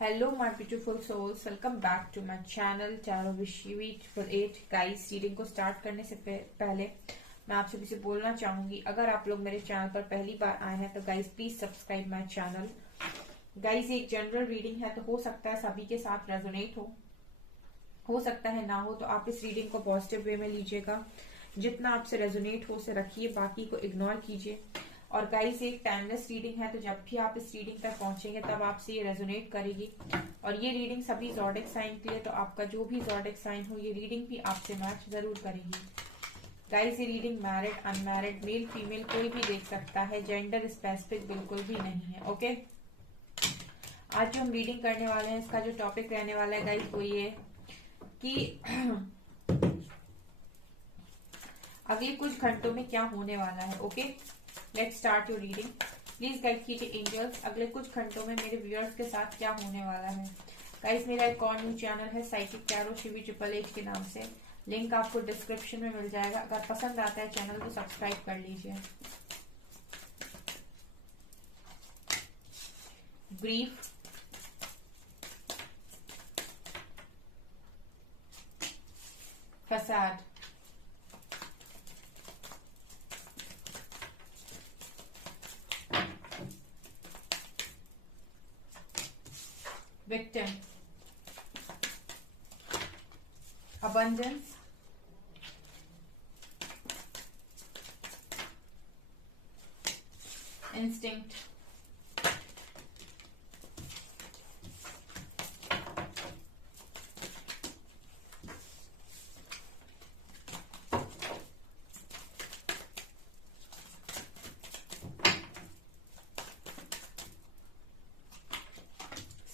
Hello my beautiful souls, welcome back to my channel Tarot Vishwit for 8 guys। Reading को start करने से पहले मैं आप सभी से बोलना चाहूंगी, अगर आप लोग मेरे चैनल पर पहली बार आए हैं तो guys please subscribe my channel. Guys एक जनरल रीडिंग है तो हो सकता है सभी के साथ रेजोनेट हो सकता है ना हो, तो आप इस रीडिंग को पॉजिटिव वे में लीजिएगा। जितना आपसे रेजोनेट हो उसे रखिए, बाकी को इग्नोर कीजिए। और गाइस एक टाइमलेस रीडिंग है, तो जब भी आप इस रीडिंग तक पहुंचेंगे तब आपसे ये रेजोनेट करेगी। और ये रीडिंग सभी ज़ोडिएक साइन के लिए, तो आपका जो भी ज़ोडिएक साइन हो ये रीडिंग भी आपसे मैच जरूर करेगी। गाइस ये reading married unmarried male female कोई भी देख सकता है, जेंडर स्पेसिफिक बिल्कुल भी नहीं है। ओके, आज जो हम रीडिंग करने वाले हैं इसका जो टॉपिक रहने वाला है गाइस वो ये कि अगले कुछ घंटों में क्या होने वाला है। Okay, let's start your reading. Please guide कीजिए एंजल्स, अगले कुछ घंटों में मेरे व्यूअर्स के साथ क्या होने वाला है। गाइस मेरा एक और न्यू चैनल है psychic tarot Shivi triple H के नाम से, लिंक आपको डिस्क्रिप्शन में मिल जाएगा। अगर पसंद आता है चैनल तो सब्सक्राइब कर लीजिए। ग्रीफ, फसाद, victim, abundance, instinct,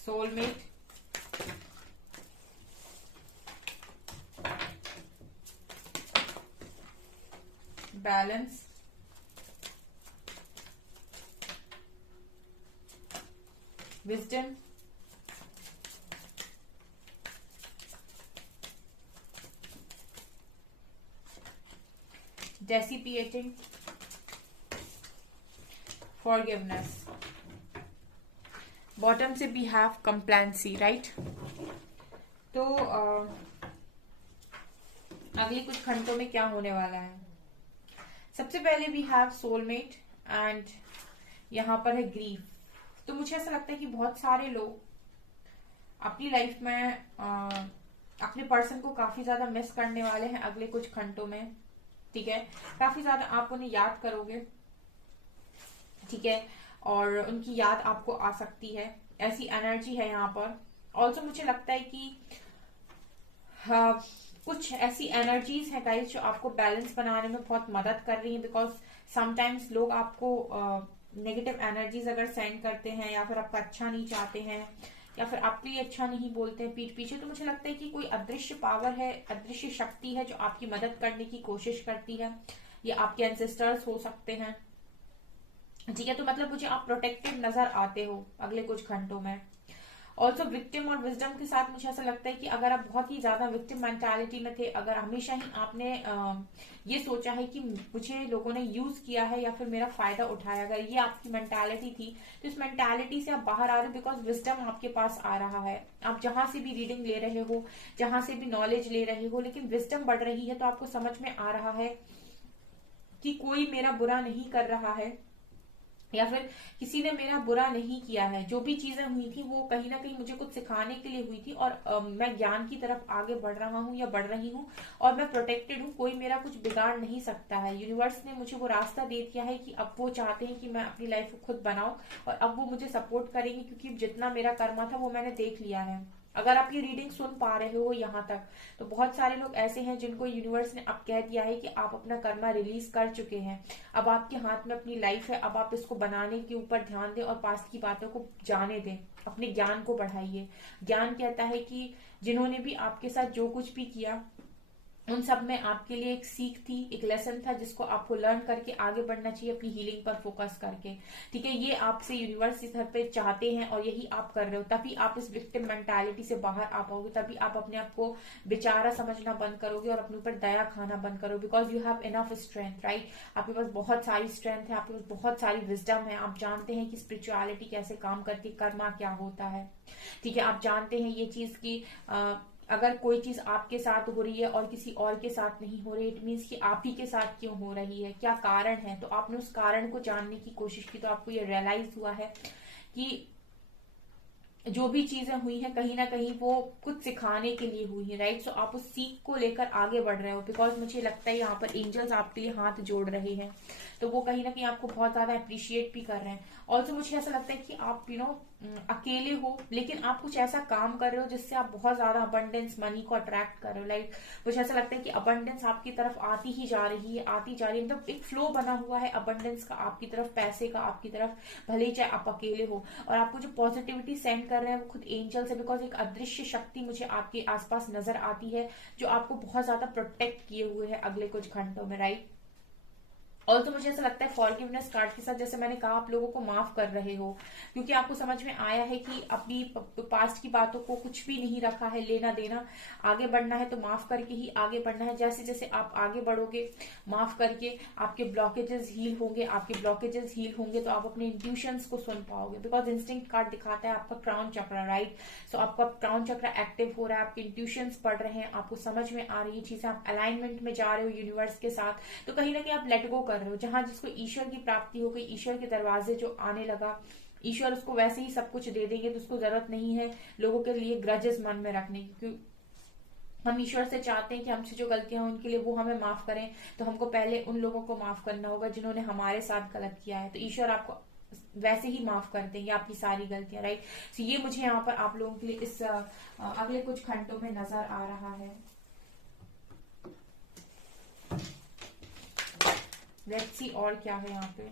soulmate, balance, wisdom, dissipating, forgiveness। Bottom से वी हैव कंप्लेंसी, राइट। तो अगले कुछ घंटों में क्या होने वाला है। सबसे पहले वी हैव सोलमेट एंड यहाँ पर है ग्रीफ। तो मुझे ऐसा लगता है कि बहुत सारे लोग अपनी लाइफ में अपने पर्सन को काफी ज्यादा मिस करने वाले हैं अगले कुछ घंटों में। ठीक है, काफी ज्यादा आप उन्हें याद करोगे। ठीक है, और उनकी याद आपको आ सकती है, ऐसी एनर्जी है यहाँ पर। ऑल्सो मुझे लगता है कि कुछ ऐसी एनर्जीज है गाइस जो आपको बैलेंस बनाने में बहुत मदद कर रही है, बिकॉज समटाइम्स लोग आपको नेगेटिव एनर्जीज अगर सेंड करते हैं या फिर आपका अच्छा नहीं चाहते हैं या फिर आपके लिए अच्छा नहीं बोलते हैं पीठ पीछे, तो मुझे लगता है कि कोई अदृश्य पावर है, अदृश्य शक्ति है जो आपकी मदद करने की कोशिश करती है। ये आपके एंसेस्टर्स हो सकते हैं। ठीक है, तो मतलब मुझे आप प्रोटेक्टेड नजर आते हो अगले कुछ घंटों में। ऑल्सो विक्टिम और विजडम के साथ मुझे ऐसा लगता है कि अगर आप बहुत ही ज्यादा विक्टिम मेंटालिटी में थे, अगर हमेशा ही आपने ये सोचा है कि मुझे लोगों ने यूज किया है या फिर मेरा फायदा उठाया, अगर ये आपकी मेंटालिटी थी तो इस मेंटालिटी से आप बाहर आ रहे हो, बिकॉज विजडम आपके पास आ रहा है। आप जहां से भी रीडिंग ले रहे हो, जहां से भी नॉलेज ले रहे हो, लेकिन विजडम बढ़ रही है, तो आपको समझ में आ रहा है कि कोई मेरा बुरा नहीं कर रहा है या फिर किसी ने मेरा बुरा नहीं किया है। जो भी चीजें हुई थी वो कहीं ना कहीं मुझे कुछ सिखाने के लिए हुई थी, और मैं ज्ञान की तरफ आगे बढ़ रहा हूँ या बढ़ रही हूँ, और मैं प्रोटेक्टेड हूँ। कोई मेरा कुछ बिगाड़ नहीं सकता है। यूनिवर्स ने मुझे वो रास्ता दे दिया है कि अब वो चाहते हैं कि मैं अपनी लाइफ को खुद बनाऊं, और अब वो मुझे सपोर्ट करेंगे क्योंकि जितना मेरा कर्मा था वो मैंने देख लिया है। अगर आप ये रीडिंग सुन पा रहे हो यहाँ तक, तो बहुत सारे लोग ऐसे हैं जिनको यूनिवर्स ने अब कह दिया है कि आप अपना कर्मा रिलीज कर चुके हैं। अब आपके हाथ में अपनी लाइफ है, अब आप इसको बनाने के ऊपर ध्यान दें और पास्ट की बातों को जाने दें, अपने ज्ञान को बढ़ाइए। ज्ञान कहता है कि जिन्होंने भी आपके साथ जो कुछ भी किया उन सब में आपके लिए एक सीख थी, एक लेसन था जिसको आपको लर्न करके आगे बढ़ना चाहिए अपनी हीलिंग पर फोकस करके। ठीक है, ये आपसे यूनिवर्स इस हद पे चाहते हैं और यही आप कर रहे हो। तभी आप इस विक्टिम मेंटालिटी से बाहर आ पाओगे, तभी आप अपने आप को बेचारा समझना बंद करोगे और अपने ऊपर दया खाना बंद करोगे, because you have enough strength, right. आपके पास बहुत सारी स्ट्रेंथ है, आपके पास बहुत सारी विजडम है, आप जानते हैं कि स्पिरिचुअलिटी कैसे काम करती है, कर्मा क्या होता है। ठीक है, आप जानते हैं ये चीज की अगर कोई चीज आपके साथ हो रही है और किसी और के साथ नहीं हो रही, इट मीन्स कि आप ही के साथ क्यों हो रही है, क्या कारण है। तो आपने उस कारण को जानने की कोशिश की, तो आपको ये रियलाइज हुआ है कि जो भी चीजें हुई हैं कहीं ना कहीं वो कुछ सिखाने के लिए हुई है, राइट। सो आप उस सीख को लेकर आगे बढ़ रहे हो, बिकॉज मुझे लगता है यहाँ पर एंजल्स आपके लिए हाथ जोड़ रहे हैं, तो वो कहीं ना कहीं आपको बहुत ज्यादा अप्रिशिएट भी कर रहे हैं। ऑल्सो मुझे ऐसा लगता है कि आप अकेले हो, लेकिन आप कुछ ऐसा काम कर रहे हो जिससे आप बहुत ज्यादा अबंडेंस मनी को अट्रैक्ट कर रहे हो। लाइक मुझे ऐसा लगता है कि अबंडेंस आपकी तरफ आती ही जा रही है, आती जा रही है, मतलब एक फ्लो बना हुआ है अबंडेंस का आपकी तरफ, पैसे का आपकी तरफ, भले ही चाहे आप अकेले हो। और आपको जो पॉजिटिविटी सेंड कर रहे हैं वो खुद एंजल्स है, बिकॉज एक अदृश्य शक्ति मुझे आपके आसपास नजर आती है जो आपको बहुत ज्यादा प्रोटेक्ट किए हुए है अगले कुछ घंटों में, राइट। और तो मुझे ऐसा लगता है फॉरगिवनेस कार्ड के साथ, जैसे मैंने कहा, आप लोगों को माफ कर रहे हो, क्योंकि आपको समझ में आया है कि अपनी पास्ट की बातों को कुछ भी नहीं रखा है लेना देना, आगे बढ़ना है तो माफ करके ही आगे बढ़ना है। जैसे जैसे आप आगे बढ़ोगे माफ करके, आपके ब्लॉकेजेस हील होंगे, आपके ब्लॉकेजेस हील होंगे तो आप अपने इंट्यूशंस को सुन पाओगे, बिकॉज इंस्टिंक्ट कार्ड दिखाता है आपका क्राउन चक्र, राइट। सो आपका क्राउन चक्र एक्टिव हो रहा है, आपके इंट्यूशंस पढ़ रहे हैं, आपको समझ में आ रही है चीजें, आप अलाइनमेंट में जा रहे हो यूनिवर्स के साथ, तो कहीं ना कहीं आप लेट गो कर रहे हो। जहां जिसको ईश्वर की प्राप्ति हो गई, ईश्वर के दरवाजे जो आने लगा, ईश्वर उसको वैसे ही सब कुछ दे देंगे, तो उसको जरूरत नहीं है लोगों के लिए ग्रजेस मन में रखने की, क्योंकि हम ईश्वर से चाहते हैं कि हमसे जो गलतियां हैं उनके लिए वो हमें माफ करें, तो हमको पहले उन लोगों को माफ करना होगा जिन्होंने हमारे साथ गलत किया है, तो ईश्वर आपको वैसे ही माफ कर देंगे आपकी सारी गलतियां, राइट। तो ये मुझे यहाँ पर आप लोगों के लिए इस अगले कुछ घंटों में नजर आ रहा है। लेट्स सी और क्या है यहाँ पे।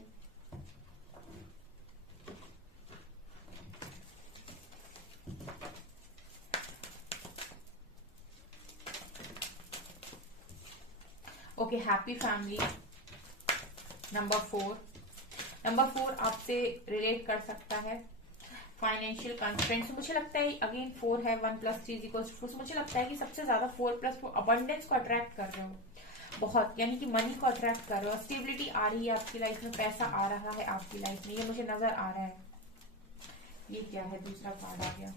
Okay, happy family number 4। Number 4 आपसे रिलेट कर सकता है फाइनेंशियल कंस्ट्रेंट्स। मुझे लगता है अगेन 4 है, 1 + 3 = 4। मुझे लगता है कि सबसे ज्यादा 4+4 अबंडेंस को अट्रैक्ट कर रहे हो बहुत, यानी कि मनी को अट्रैक्ट कर रहे हो, स्टेबिलिटी आ रही है आपकी लाइफ में, पैसा आ रहा है आपकी लाइफ में, ये मुझे नजर आ रहा है। ये क्या है, दूसरा कार्ड आ गया।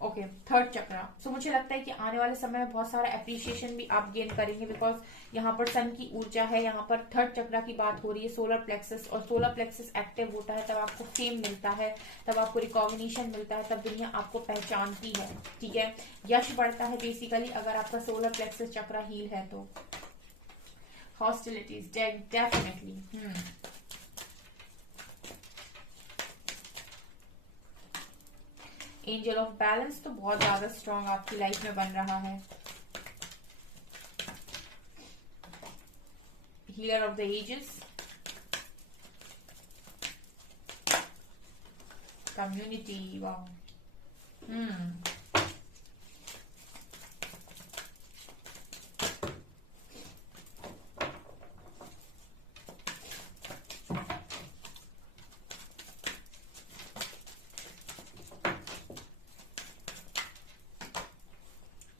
ओके, थर्ड चक्रा। सो मुझे लगता है कि आने वाले समय में बहुत सारा एप्रिसिएशन भी आप गेन करेंगे, बिकॉज यहाँ पर सन की ऊर्जा है, यहाँ पर थर्ड चक्रा की बात हो रही है, सोलर प्लेक्सस, और सोलर प्लेक्सस एक्टिव होता है तब आपको फेम मिलता है, तब आपको रिकॉग्निशन मिलता है, तब दुनिया आपको पहचानती है, ठीक है। यश बढ़ता है बेसिकली अगर आपका सोलर प्लेक्सस चक्रा हील है तो। Hostilities definitely. Angel of balance तो बहुत ज्यादा स्ट्रांग आपकी लाइफ में बन रहा है। Healer of the ages, community, वाह।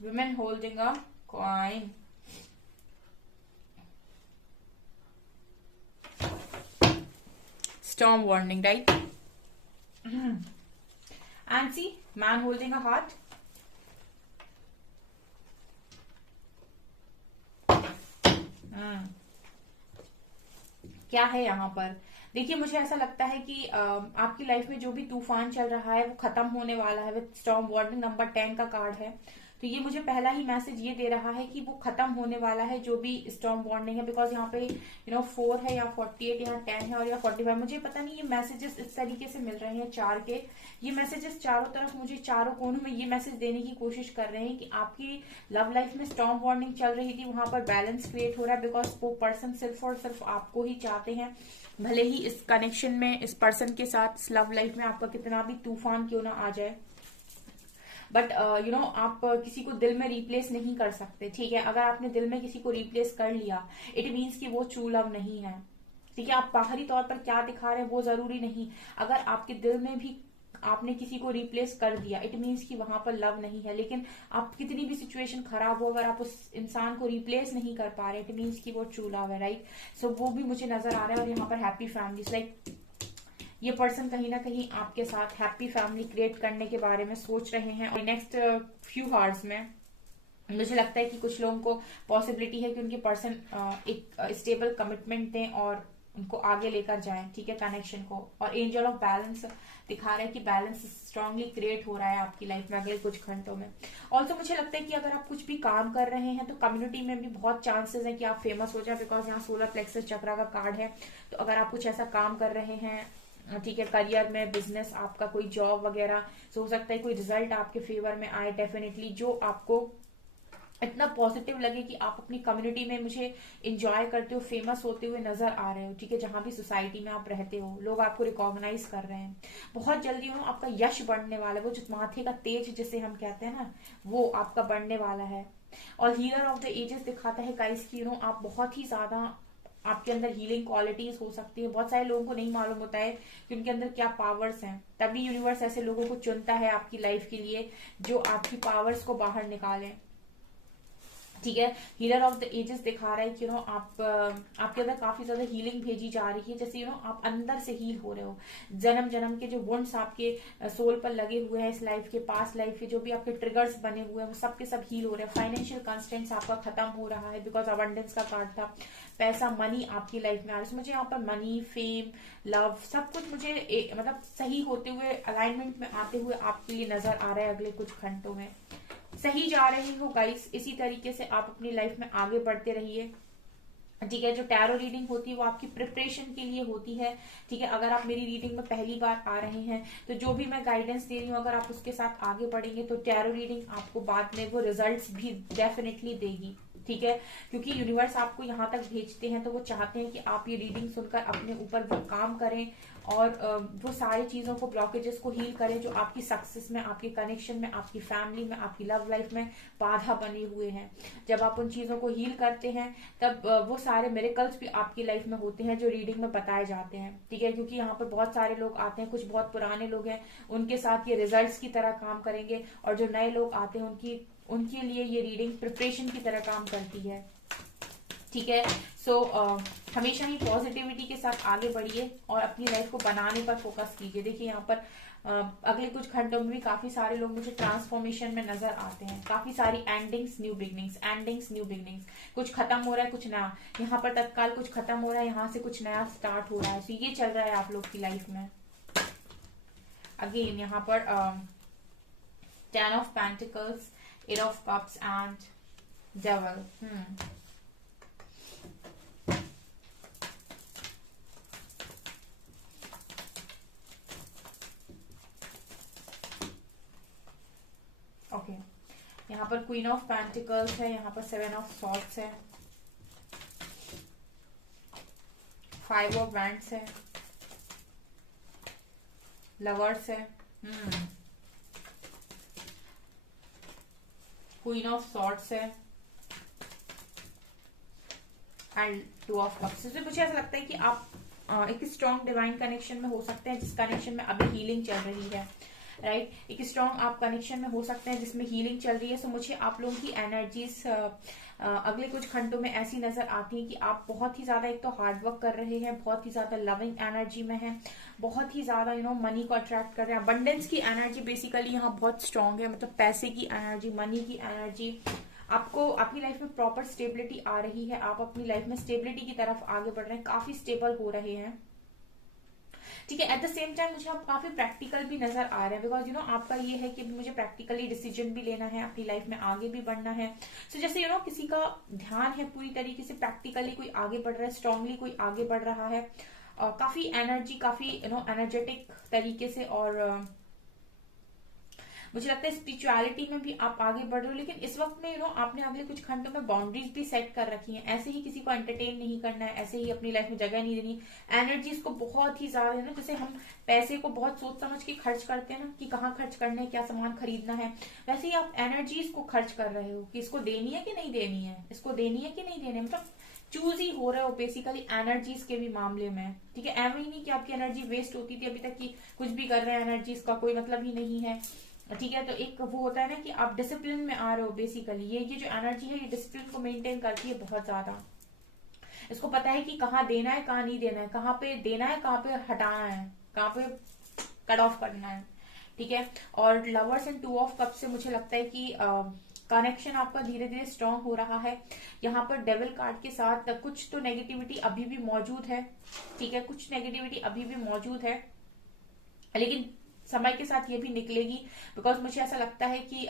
Women holding a coin. Storm warning, right? And see, man holding a heart. क्या है यहाँ पर? देखिए, मुझे ऐसा लगता है कि आपकी लाइफ में जो भी तूफान चल रहा है वो खत्म होने वाला है। विद स्टॉर्म वार्निंग नंबर 10 का कार्ड है, तो ये मुझे पहला ही मैसेज ये दे रहा है कि वो खत्म होने वाला है जो भी स्टॉर्म वार्निंग है, बिकॉज यहाँ पे 4 है या 48 या 10 है और या 45, मुझे पता नहीं ये मैसेजेस इस तरीके से मिल रहे हैं 4 के। ये मैसेजेस चारों तरफ मुझे चारों कोनों में ये मैसेज देने की कोशिश कर रहे हैं कि आपकी लव लाइफ में स्टॉर्म वार्निंग चल रही थी, वहां पर बैलेंस क्रिएट हो रहा है, बिकॉज वो पर्सन सिर्फ और सिर्फ आपको ही चाहते हैं, भले ही इस कनेक्शन में, इस पर्सन के साथ, इस लव लाइफ में आपका कितना भी तूफान क्यों ना आ जाए, बट आप किसी को दिल में रिप्लेस नहीं कर सकते, ठीक है। अगर आपने दिल में किसी को रिप्लेस कर लिया, इट मीन्स कि वो ट्रू लव नहीं है, ठीक है। आप बाहरी तौर पर क्या दिखा रहे हैं वो जरूरी नहीं, अगर आपके दिल में भी आपने किसी को रिप्लेस कर दिया, इट मीन्स कि वहां पर लव नहीं है। लेकिन आप कितनी भी सिचुएशन खराब हो, अगर आप उस इंसान को रिप्लेस नहीं कर पा रहे, इट मीन्स कि वो ट्रू लव है, राइट। सो वो भी मुझे नजर आ रहा है। और यहाँ पर हैप्पी फैमिली, लाइक ये पर्सन कहीं ना कहीं आपके साथ हैप्पी फैमिली क्रिएट करने के बारे में सोच रहे हैं। और नेक्स्ट फ्यू आवर्स में मुझे लगता है कि कुछ लोगों को पॉसिबिलिटी है कि उनके पर्सन एक स्टेबल कमिटमेंट दें और उनको आगे लेकर जाएं, ठीक है, कनेक्शन को। और एंजल ऑफ बैलेंस दिखा रहा है कि बैलेंस स्ट्रांगली क्रिएट हो रहा है आपकी लाइफ में अगले कुछ घंटों में। ऑल्सो मुझे लगता है कि अगर आप कुछ भी काम कर रहे हैं तो कम्युनिटी में भी बहुत चांसेस है कि आप फेमस हो जाए, बिकॉज यहाँ सोलर प्लेक्सस चक्रा का कार्ड है। तो अगर आप कुछ ऐसा काम कर रहे हैं, ठीक है, करियर में, बिजनेस, आपका कोई जॉब वगैरह, तो हो सकता है कोई रिजल्ट आपके फेवर में आए डेफिनेटली, जो आपको इतना पॉजिटिव लगे कि आप अपनी कम्युनिटी में मुझे इंजॉय करते हो, फेमस होते हुए नजर आ रहे हो, ठीक है, जहां भी सोसाइटी में आप रहते हो लोग आपको रिकॉग्नाइज कर रहे हैं। बहुत जल्दी आपका यश बढ़ने वाला है, वो जो माथे का तेज जिसे हम कहते हैं ना, वो आपका बढ़ने वाला है। और हीलर ऑफ द एजेस दिखाता है गाइस की आप बहुत ही ज्यादा, आपके अंदर हीलिंग क्वालिटीज हो सकती है। बहुत सारे लोगों को नहीं मालूम होता है कि उनके अंदर क्या पावर्स हैं, तभी यूनिवर्स ऐसे लोगों को चुनता है आपकी लाइफ के लिए जो आपकी पावर्स को बाहर निकाले, ठीक है। हीलर ऑफ द एजेस दिखा रहा है कि आपके अंदर काफी ज्यादा हीलिंग भेजी जा रही है, जैसे आप अंदर से हील हो रहे हो। जन्म जन्म के जो वुंड्स आपके सोल पर लगे हुए हैं, इस लाइफ के, पास लाइफ के जो भी आपके ट्रिगर्स बने हुए हैं, वो सब के सब हील हो रहे हैं। फाइनेंशियल कंस्टेंट्स आपका खत्म हो रहा है, बिकॉज अबंडेंस का कार्ड था। पैसा, मनी आपकी लाइफ में आ रहा है। मुझे यहाँ पर मनी, फेम, लव, सब कुछ मुझे मतलब सही होते हुए, अलाइनमेंट में आते हुए आपके लिए नजर आ रहा है अगले कुछ घंटों में। सही जा रहे हो गाइस, इसी तरीके से आप अपनी लाइफ में आगे बढ़ते रहिए, ठीक है। जो टैरो रीडिंग होती है वो आपकी प्रिपरेशन के लिए होती है, ठीक है। अगर आप मेरी रीडिंग में पहली बार आ रहे हैं तो जो भी मैं गाइडेंस दे रही हूँ, अगर आप उसके साथ आगे बढ़ेंगे तो टैरो रीडिंग आपको बाद में वो रिजल्ट्स भी डेफिनेटली देगी, ठीक है। क्योंकि यूनिवर्स आपको यहाँ तक भेजते हैं तो वो चाहते हैं कि आप ये रीडिंग सुनकर अपने ऊपर भी काम करें और वो सारी चीजों को, ब्लॉकेजेस को हील करें जो आपकी सक्सेस में, आपके कनेक्शन में, आपकी फैमिली में, आपकी लव लाइफ में बाधा बने हुए हैं। जब आप उन चीजों को हील करते हैं तब वो सारे मिरेकल्स भी आपकी लाइफ में होते हैं जो रीडिंग में बताए जाते हैं, ठीक है। क्योंकि यहाँ पर बहुत सारे लोग आते हैं, कुछ बहुत पुराने लोग हैं, उनके साथ ये रिजल्ट्स की तरह काम करेंगे, और जो नए लोग आते हैं उनके लिए ये रीडिंग प्रिपरेशन की तरह काम करती है, ठीक है। सो हमेशा ही पॉजिटिविटी के साथ आगे बढ़िए और अपनी लाइफ को बनाने पर फोकस कीजिए। देखिए यहाँ पर अगले कुछ घंटों में भी काफी सारे लोग मुझे ट्रांसफॉर्मेशन में नजर आते हैं। काफी सारी endings, new beginnings, endings, new beginnings, कुछ खत्म हो रहा है, कुछ नया। यहाँ पर तत्काल कुछ खत्म हो रहा है, यहाँ से कुछ नया स्टार्ट हो रहा है। तो ये चल रहा है आप लोग की लाइफ में। अगेन यहाँ पर 10 of pentacles, 8 of cups and devil. Okay, यहाँ पर क्वीन ऑफ पेंटिकल्स है, यहाँ पर 7 ऑफ सॉर्ड्स है, 5 ऑफ वैंड्स है, लवर्स है, क्वीन ऑफ सॉर्ड्स है एंड 2 ऑफ कप्स। इसमें मुझे ऐसा लगता है कि आप एक स्ट्रॉन्ग डिवाइन कनेक्शन में हो सकते हैं, जिस कनेक्शन में अभी हीलिंग चल रही है, राइट। एक स्ट्रॉन्ग आप कनेक्शन में हो सकते हैं जिसमें हीलिंग चल रही है। सो मुझे आप लोगों की एनर्जीज अगले कुछ घंटों में ऐसी नजर आती है कि आप बहुत ही ज्यादा एक तो हार्डवर्क कर रहे हैं, बहुत ही ज्यादा लविंग एनर्जी में है, बहुत ही ज्यादा मनी को अट्रैक्ट कर रहे हैं। अबंडेंस की एनर्जी बेसिकली यहाँ बहुत स्ट्रांग है, मतलब पैसे की एनर्जी, मनी की एनर्जी। आपको अपनी लाइफ में प्रॉपर स्टेबिलिटी आ रही है, आप अपनी लाइफ में स्टेबिलिटी की तरफ आगे बढ़ रहे हैं, काफी स्टेबल हो रहे हैं, ठीक है। एट द सेम टाइम मुझे आप काफी प्रैक्टिकल भी नजर आ रहे हैं, बिकॉज आपका ये है कि मुझे प्रैक्टिकली डिसीजन भी लेना है, अपनी लाइफ में आगे भी बढ़ना है। सो जैसे किसी का ध्यान है पूरी तरीके से प्रैक्टिकली कोई आगे बढ़ रहा है, स्ट्रांगली कोई आगे बढ़ रहा है, काफी एनर्जी, काफी एनर्जेटिक तरीके से। और मुझे लगता है स्पिरिचुअलिटी में भी आप आगे बढ़ रहे हो, लेकिन इस वक्त में आपने अगले कुछ घंटों में बाउंड्रीज भी सेट कर रखी हैं। ऐसे ही किसी को एंटरटेन नहीं करना है, ऐसे ही अपनी लाइफ में जगह नहीं देनी। एनर्जीज को बहुत ही ज्यादा जैसे हम पैसे को बहुत सोच समझ के खर्च करते हैं ना, कि कहाँ खर्च करना है, क्या सामान खरीदना है, वैसे ही आप एनर्जीज को खर्च कर रहे हो कि इसको देनी है कि नहीं देनी है, इसको देनी है कि नहीं देनी है, मतलब चूज ही हो रहे हो बेसिकली एनर्जीज के भी मामले में, ठीक है। एवं ही नहीं कि आपकी एनर्जी वेस्ट होती थी अभी तक की कुछ भी कर रहे हैं, एनर्जीज का कोई मतलब ही नहीं है, ठीक है। तो एक वो होता है ना कि आप डिसिप्लिन में आ रहे हो बेसिकली। ये जो एनर्जी है ये डिसिप्लिन को मेंटेन करती है बहुत ज्यादा। इसको पता है कि कहाँ देना है, कहाँ नहीं देना है, कहाँ पे देना है, कहाँ पे हटाना है, कहाँ पे कट ऑफ करना है, ठीक है। और lovers and two of cup से मुझे लगता है कि कनेक्शन आपका धीरे धीरे स्ट्रांग हो रहा है। यहाँ पर डेविल कार्ड के साथ कुछ तो नेगेटिविटी अभी भी मौजूद है, ठीक है, कुछ नेगेटिविटी अभी भी मौजूद है, लेकिन समय के साथ ये भी निकलेगी। बिकॉज मुझे ऐसा लगता है कि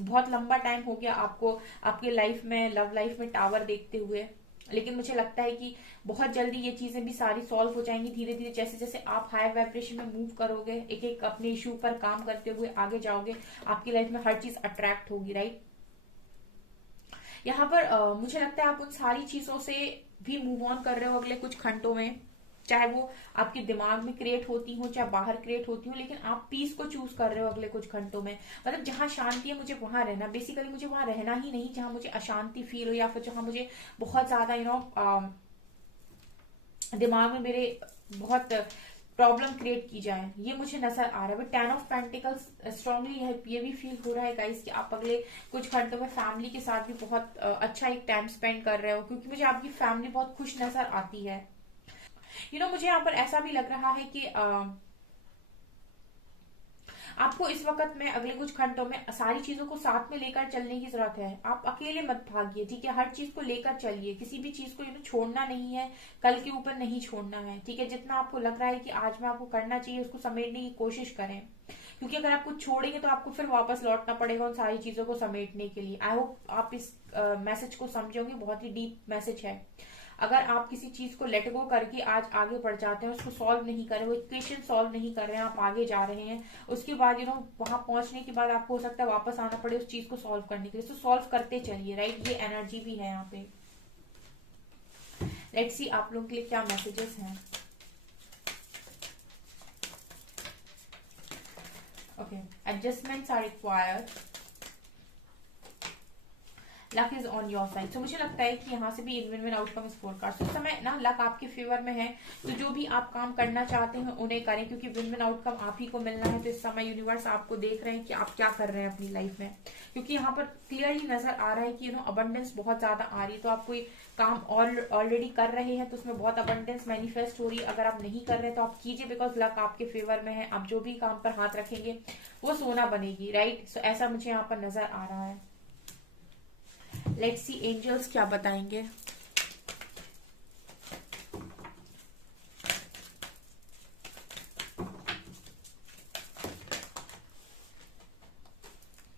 बहुत लंबा टाइम हो गया आपको आपके लाइफ में, लव लाइफ में टावर देखते हुए, लेकिन मुझे लगता है कि बहुत जल्दी ये चीजें भी सारी सॉल्व हो जाएंगी धीरे धीरे। जैसे जैसे आप हायर वाइब्रेशन में मूव करोगे, एक एक अपने इश्यू पर काम करते हुए आगे जाओगे, आपकी लाइफ में हर चीज अट्रैक्ट होगी, राइट। यहाँ पर मुझे लगता है आप उन सारी चीजों से भी मूव ऑन कर रहे हो अगले कुछ घंटों में, चाहे वो आपके दिमाग में क्रिएट होती हो चाहे बाहर क्रिएट होती हो, लेकिन आप पीस को चूज कर रहे हो अगले कुछ घंटों में। मतलब जहां शांति है मुझे वहां रहना, बेसिकली मुझे वहां रहना ही नहीं जहां मुझे अशांति फील हो, या फिर जहां मुझे बहुत ज्यादा दिमाग में मेरे बहुत प्रॉब्लम क्रिएट की जाए, ये मुझे नजर आ रहा है। बट 10 ऑफ पेंटिकल्स स्ट्रांगली ये भी फील हो रहा है गाइस कि आप अगले कुछ घंटों में फैमिली के साथ भी बहुत अच्छा एक टाइम स्पेंड कर रहे हो, क्योंकि मुझे आपकी फैमिली बहुत खुश नजर आती है। मुझे यहाँ पर ऐसा भी लग रहा है कि आपको इस वक्त में अगले कुछ घंटों में सारी चीजों को साथ में लेकर चलने की जरूरत है। आप अकेले मत भागिए, ठीक है, हर चीज को लेकर चलिए, किसी भी चीज को छोड़ना नहीं है, कल के ऊपर नहीं छोड़ना है, ठीक है। जितना आपको लग रहा है कि आज में आपको करना चाहिए उसको समेटने की कोशिश करें, क्योंकि अगर आप कुछ छोड़ेंगे तो आपको फिर वापस लौटना पड़ेगा उन सारी चीजों को समेटने के लिए। आई होप आप इस मैसेज को समझोगे, बहुत ही डीप मैसेज है। अगर आप किसी चीज को लेट गो करके आज आगे बढ़ जाते हैं, उसको सॉल्व नहीं कर रहे, वो इक्वेशन सॉल्व नहीं कर रहे हैं, आप आगे जा रहे हैं, उसके बाद वहां पहुंचने के बाद आपको हो सकता है वापस आना पड़े उस चीज को सॉल्व करने के लिए, तो सॉल्व करते चलिए, राइट। ये एनर्जी भी है यहाँ पे। लेट्स सी आप लोगों के लिए क्या मैसेजेस हैं। Okay, adjustments are required, luck is on your side. तो मुझे लगता है कि यहाँ से भी win win outcome is forecast. इस समय ना लक आपके फेवर में है, तो जो भी आप काम करना चाहते हैं उन्हें करें, क्योंकि विन विन आउटकम आप ही को मिलना है। तो इस समय यूनिवर्स आपको देख रहे हैं कि आप क्या कर रहे हैं अपनी लाइफ में, क्योंकि यहाँ पर क्लियरली नजर आ रहा है कि अबंडेंस बहुत ज्यादा आ रही है। तो आप कोई काम ऑलरेडी कर रहे हैं तो उसमें बहुत अबंडेंस मैनिफेस्ट हो रही है। अगर आप नहीं कर रहे तो आप कीजिए, बिकॉज लक आपके फेवर में है। आप जो भी काम पर हाथ रखेंगे वो सोना बनेगी, राइट। सो ऐसा मुझे यहाँ पर नजर आ रहा है। लेट्स सी एंजल्स क्या बताएंगे।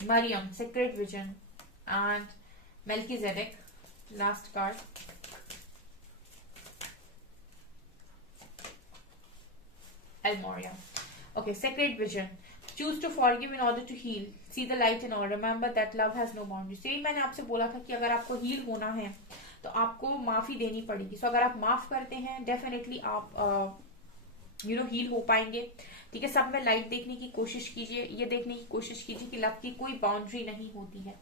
Mariam, secret vision and Melchizedek, last card. Elmoria, okay, secret vision, choose to forgive in order to heal, see the light in all, remember that love has no boundaries। यही मैंने आपसे बोला था कि अगर आपको हील होना है तो आपको माफी देनी पड़ेगी। सो अगर आप माफ करते हैं डेफिनेटली आप हील हो पाएंगे, ठीक है। सब में लाइट देखने की कोशिश कीजिए, ये देखने की कोशिश कीजिए कि लव की कोई बाउंड्री नहीं होती है।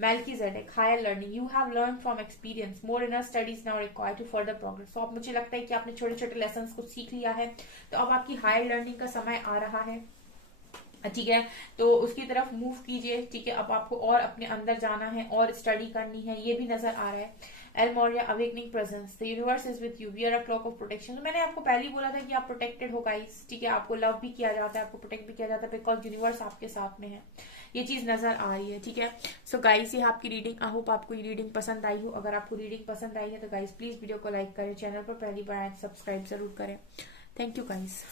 Melchizedek, higher learning, you have learn from experience, more inner studies now required to further progress. तो अब मुझे लगता है कि आपने छोटे छोटे लेसन को सीख लिया है, तो अब आपकी हायर लर्निंग का समय आ रहा है, ठीक है। तो उसकी तरफ मूव कीजिए, ठीक है। अब आपको और अपने अंदर जाना है और स्टडी करनी है, ये भी नजर आ रहा है। Elmoria, awakening presence, the universe is with you, we are a cloak of protection. तो मैंने आपको पहले ही बोला था कि आप प्रोटेक्टेड हो गाइस, ठीक है। आपको लव भी किया जाता है, आपको प्रोटेक्ट भी किया जाता है, बिकॉज यूनिवर्स आपके साथ में है, ये चीज नजर आ रही है, ठीक है। सो गाइस, ये आपकी रीडिंग, आई होप आपको ये रीडिंग पसंद आई हो। अगर आपको रीडिंग पसंद आई है तो गाइस प्लीज वीडियो को लाइक करें, चैनल पर पहली बार आए सब्सक्राइब जरूर करें। Thank you guys.